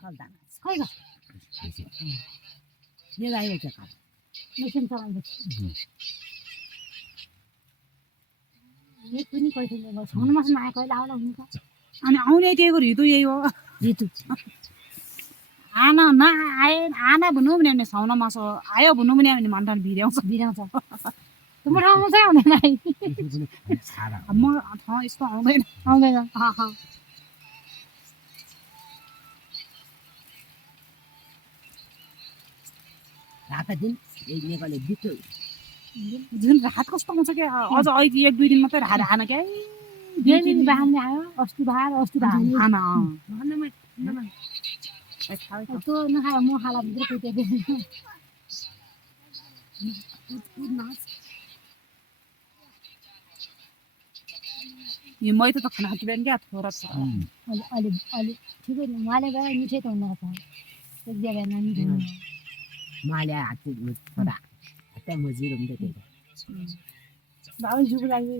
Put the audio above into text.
kaldan. Kayga. Ne la yeke kal. Mesin falan da. ये पनि कहिले छाउनु मासु आएको कहिले आउला हुन्छ अनि आउने त्यही ऋतु यही हो ऋतु आना नआए आना भन्नु भने छाउन मासु आयो भन्नु भने मन्टन भिर्याउँछ तिम्रो ठाउँमा चाहिँ आउँदैन म ठाउँ यस्तो आउँदैन रात दिन नेपाली बित्यो जुन रात कस्तो आउँछ क्या अझ अहिले एक दुई दिन मात्रै रात आएन क्या बिहान बाँध्ने आयो अस्ति खाना त्यो नखायो म खाला भित्र कुदेको यो मै त खाना खाँदैन क्या थोरा अलि अलि ठिकै उहाँले गएर मिठै त हुन एक जग्गा नमिठै उहाँले हात छोरा त्यहाँ मजिरो हुन्छ त्यही बाबु जुको लागि